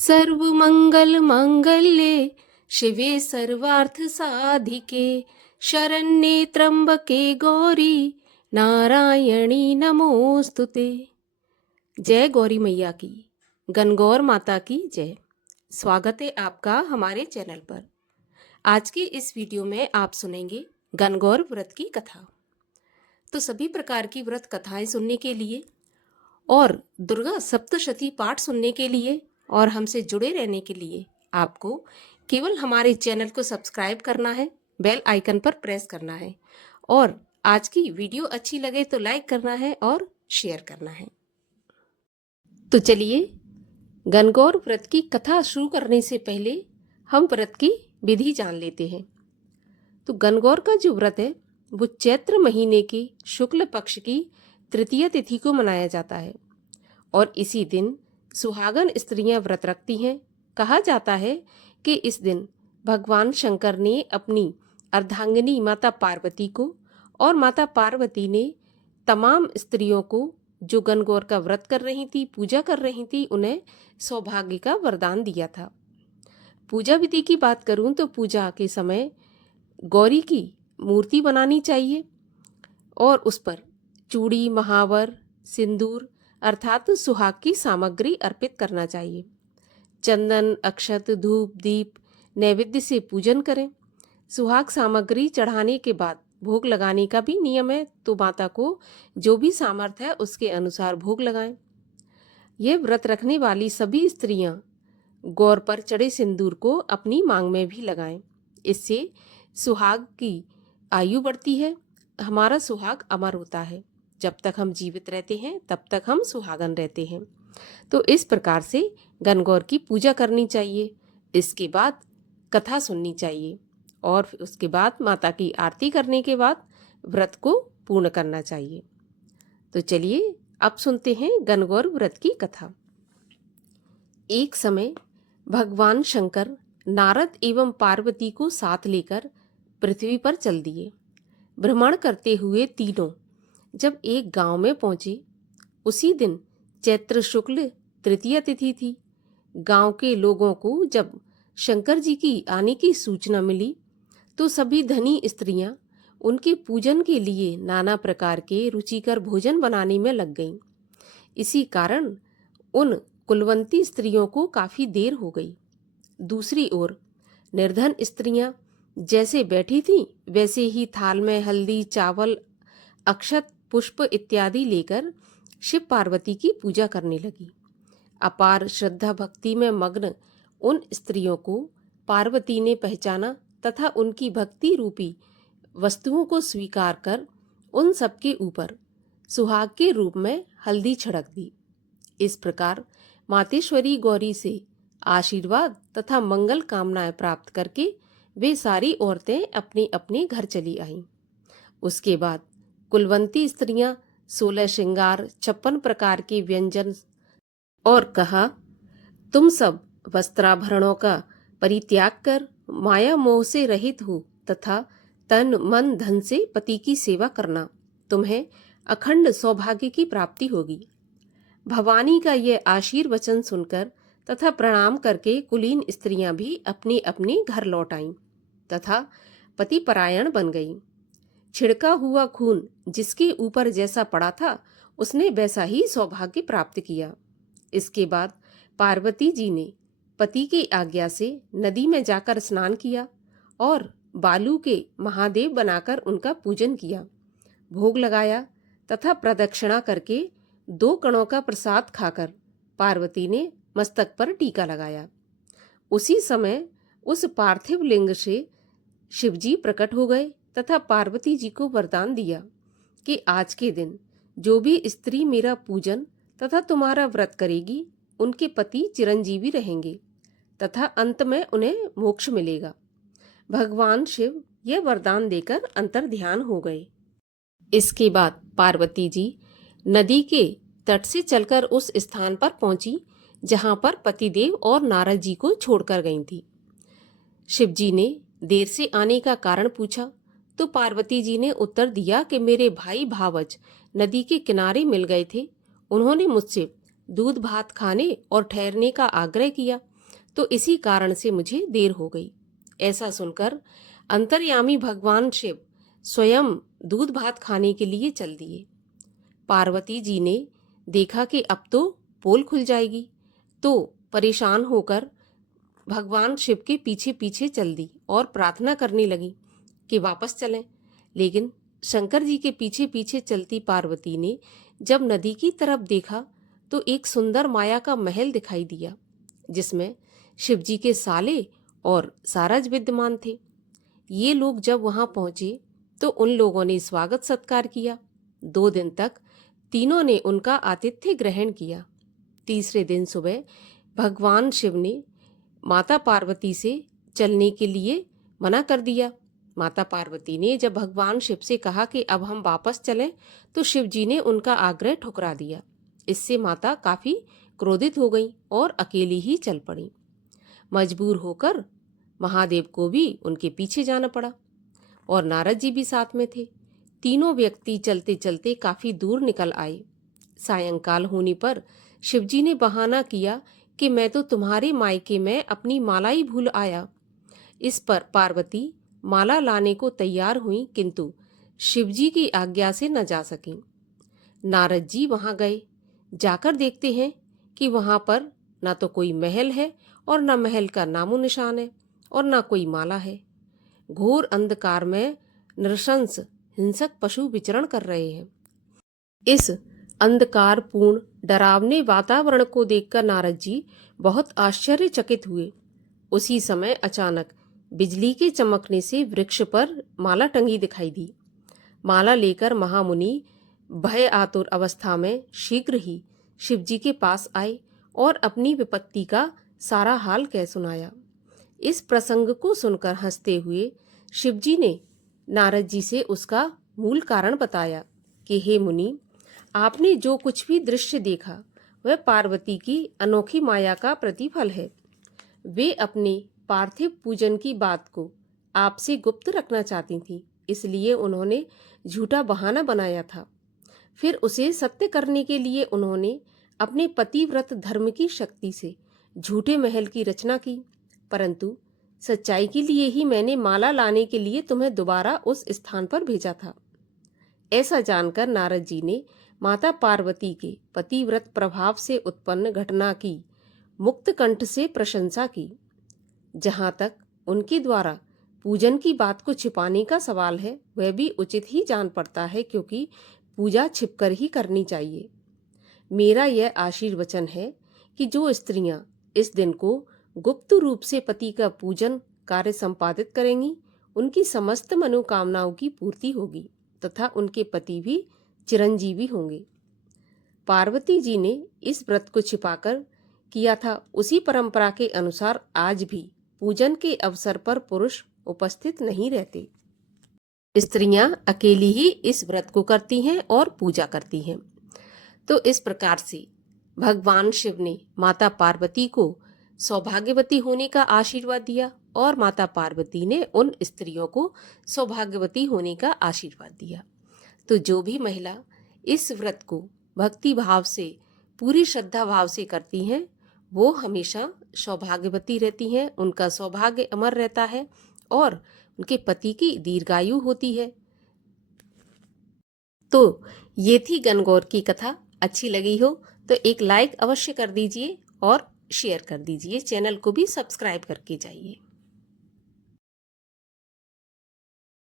सर्वमंगल मांगल्ये शिवे सर्वार्थ साधिके शरण्ये त्र्यंबके गौरी नारायणी नमोस्तुते। जय गौरी मैया की, गणगौर माता की जय। स्वागत है आपका हमारे चैनल पर। आज के इस वीडियो में आप सुनेंगे गणगौर व्रत की कथा। तो सभी प्रकार की व्रत कथाएं सुनने के लिए और दुर्गा सप्तशती पाठ सुनने के लिए और हमसे जुड़े रहने के लिए आपको केवल हमारे चैनल को सब्सक्राइब करना है, बेल आइकन पर प्रेस करना है और आज की वीडियो अच्छी लगे तो लाइक करना है और शेयर करना है। तो चलिए गणगौर व्रत की कथा शुरू करने से पहले हम व्रत की विधि जान लेते हैं। तो गणगौर का जो व्रत है वो चैत्र महीने की शुक्ल पक्ष की तृतीय तिथि को मनाया जाता है और इसी दिन सुहागन स्त्रियां व्रत रखती हैं। कहा जाता है कि इस दिन भगवान शंकर ने अपनी अर्धांगिनी माता पार्वती को और माता पार्वती ने तमाम स्त्रियों को जो गणगौर का व्रत कर रही थी, पूजा कर रही थी, उन्हें सौभाग्य का वरदान दिया था। पूजा विधि की बात करूं तो पूजा के समय गौरी की मूर्ति बनानी चाहिए और उस पर चूड़ी, महावर, सिंदूर अर्थात सुहाग की सामग्री अर्पित करना चाहिए। चंदन, अक्षत, धूप, दीप नैवेद्य से पूजन करें। सुहाग सामग्री चढ़ाने के बाद भोग लगाने का भी नियम है, तो माता को जो भी सामर्थ्य है उसके अनुसार भोग लगाएं। यह व्रत रखने वाली सभी स्त्रियां गौर पर चढ़े सिंदूर को अपनी मांग में भी लगाएं। इससे सुहाग की आयु बढ़ती है, हमारा सुहाग अमर होता है। जब तक हम जीवित रहते हैं तब तक हम सुहागन रहते हैं। तो इस प्रकार से गणगौर की पूजा करनी चाहिए। इसके बाद कथा सुननी चाहिए और उसके बाद माता की आरती करने के बाद व्रत को पूर्ण करना चाहिए। तो चलिए अब सुनते हैं गणगौर व्रत की कथा। एक समय भगवान शंकर नारद एवं पार्वती को साथ लेकर पृथ्वी पर चल दिए। भ्रमण करते हुए तीनों जब एक गांव में पहुंचे, उसी दिन चैत्र शुक्ल तृतीया तिथि थी। गांव के लोगों को जब शंकर जी की आने की सूचना मिली तो सभी धनी स्त्रियां उनके पूजन के लिए नाना प्रकार के रुचिकर भोजन बनाने में लग गईं। इसी कारण उन कुलवंती स्त्रियों को काफी देर हो गई। दूसरी ओर निर्धन स्त्रियां जैसे बैठी थीं वैसे ही थाल में हल्दी, चावल, अक्षत, पुष्प इत्यादि लेकर शिव पार्वती की पूजा करने लगी। अपार श्रद्धा भक्ति में मग्न उन स्त्रियों को पार्वती ने पहचाना तथा उनकी भक्ति रूपी वस्तुओं को स्वीकार कर उन सबके ऊपर सुहाग के रूप में हल्दी छिड़क दी। इस प्रकार मातेश्वरी गौरी से आशीर्वाद तथा मंगल कामनाएं प्राप्त करके वे सारी औरतें अपने अपने घर चली आईं। उसके बाद कुलवंती स्त्रियां 16 श्रृंगार, 56 प्रकार के व्यंजन और कहा, तुम सब वस्त्राभरणों का परित्याग कर माया मोह से रहित हो तथा तन मन धन से पति की सेवा करना। तुम्हें अखंड सौभाग्य की प्राप्ति होगी। भवानी का यह आशीर्वचन सुनकर तथा प्रणाम करके कुलीन स्त्रियां भी अपने अपने घर लौट आईं तथा पतिपरायण बन गईं। छिड़का हुआ खून जिसके ऊपर जैसा पड़ा था उसने वैसा ही सौभाग्य प्राप्त किया। इसके बाद पार्वती जी ने पति की आज्ञा से नदी में जाकर स्नान किया और बालू के महादेव बनाकर उनका पूजन किया, भोग लगाया तथा प्रदक्षिणा करके 2 कणों का प्रसाद खाकर पार्वती ने मस्तक पर टीका लगाया। उसी समय उस पार्थिव लिंग से शिवजी प्रकट हो गए तथा पार्वती जी को वरदान दिया कि आज के दिन जो भी स्त्री मेरा पूजन तथा तुम्हारा व्रत करेगी उनके पति चिरंजीवी रहेंगे तथा अंत में उन्हें मोक्ष मिलेगा। भगवान शिव यह वरदान देकर अंतर ध्यान हो गए। इसके बाद पार्वती जी नदी के तट से चलकर उस स्थान पर पहुंची जहां पर पतिदेव और नारद जी को छोड़कर गई थी। शिव जी ने देर से आने का कारण पूछा तो पार्वती जी ने उत्तर दिया कि मेरे भाई भावज नदी के किनारे मिल गए थे। उन्होंने मुझसे दूध भात खाने और ठहरने का आग्रह किया तो इसी कारण से मुझे देर हो गई। ऐसा सुनकर अंतर्यामी भगवान शिव स्वयं दूध भात खाने के लिए चल दिए। पार्वती जी ने देखा कि अब तो पोल खुल जाएगी, तो परेशान होकर भगवान शिव के पीछे पीछे चल दी और प्रार्थना करने लगी कि वापस चलें। लेकिन शंकर जी के पीछे पीछे चलती पार्वती ने जब नदी की तरफ देखा तो एक सुंदर माया का महल दिखाई दिया, जिसमें शिवजी के साले और सारज विद्यमान थे। ये लोग जब वहां पहुंचे तो उन लोगों ने स्वागत सत्कार किया। 2 दिन तक तीनों ने उनका आतिथ्य ग्रहण किया। तीसरे दिन सुबह भगवान शिव ने माता पार्वती से चलने के लिए मना कर दिया। माता पार्वती ने जब भगवान शिव से कहा कि अब हम वापस चलें, तो शिव जी ने उनका आग्रह ठुकरा दिया। इससे माता काफी क्रोधित हो गई और अकेली ही चल पड़ी। मजबूर होकर महादेव को भी उनके पीछे जाना पड़ा और नारद जी भी साथ में थे। तीनों व्यक्ति चलते चलते काफी दूर निकल आए। सायंकाल होने पर शिवजी ने बहाना किया कि मैं तो तुम्हारे मायके में अपनी माला ही भूल आया। इस पर पार्वती माला लाने को तैयार हुई, किंतु शिवजी की आज्ञा से न जा सकी। नारद जी वहां गए। जाकर देखते हैं कि वहां पर न तो कोई महल है और न महल का नामो निशान है और न कोई माला है। घोर अंधकार में नृशंस हिंसक पशु विचरण कर रहे हैं। इस अंधकारपूर्ण डरावने वातावरण को देखकर नारद जी बहुत आश्चर्यचकित हुए। उसी समय अचानक बिजली के चमकने से वृक्ष पर माला टंगी दिखाई दी। माला लेकर महामुनि भय आतुर अवस्था में शीघ्र ही शिवजी के पास आए और अपनी विपत्ति का सारा हाल कह सुनाया। इस प्रसंग को सुनकर हंसते हुए शिवजी ने नारद जी से उसका मूल कारण बताया कि हे मुनि, आपने जो कुछ भी दृश्य देखा वह पार्वती की अनोखी माया का प्रतिफल है। वे अपने पार्थिव पूजन की बात को आपसे गुप्त रखना चाहती थीं, इसलिए उन्होंने झूठा बहाना बनाया था। फिर उसे सत्य करने के लिए उन्होंने अपने पतिव्रत धर्म की शक्ति से झूठे महल की रचना की, परंतु सच्चाई के लिए ही मैंने माला लाने के लिए तुम्हें दोबारा उस स्थान पर भेजा था। ऐसा जानकर नारद जी ने माता पार्वती के पतिव्रत प्रभाव से उत्पन्न घटना की मुक्त कंठ से प्रशंसा की। जहां तक उनके द्वारा पूजन की बात को छिपाने का सवाल है, वह भी उचित ही जान पड़ता है, क्योंकि पूजा छिपकर ही करनी चाहिए। मेरा यह आशीर्वचन है कि जो स्त्रियां इस दिन को गुप्त रूप से पति का पूजन कार्य संपादित करेंगी, उनकी समस्त मनोकामनाओं की पूर्ति होगी तथा उनके पति भी चिरंजीवी होंगे। पार्वती जी ने इस व्रत को छिपाकर किया था, उसी परंपरा के अनुसार आज भी पूजन के अवसर पर पुरुष उपस्थित नहीं रहते। स्त्रियां अकेली ही इस व्रत को करती हैं और पूजा करती हैं। तो इस प्रकार से भगवान शिव ने माता पार्वती को सौभाग्यवती होने का आशीर्वाद दिया और माता पार्वती ने उन स्त्रियों को सौभाग्यवती होने का आशीर्वाद दिया। तो जो भी महिला इस व्रत को भक्ति भाव से, पूरी श्रद्धा भाव से करती हैं, वो हमेशा सौभाग्यवती रहती हैं, उनका सौभाग्य अमर रहता है और उनके पति की दीर्घायु होती है। तो ये थी गणगौर की कथा। अच्छी लगी हो तो एक लाइक अवश्य कर दीजिए और शेयर कर दीजिए। चैनल को भी सब्सक्राइब करके जाइए।